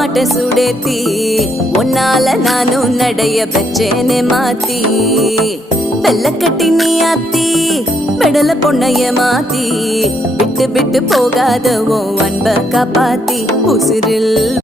மாட்ட சுடேத்தி உன்னால நானும் நடைய பெச்சேனே மாத்தி வெள்ள கட்டி நீ ஆத்தி பெடல பொண்ணைய மாத்தி விட்டு விட்டு போகாத ஓ அன்ப காப்பாத்தி உசிரில்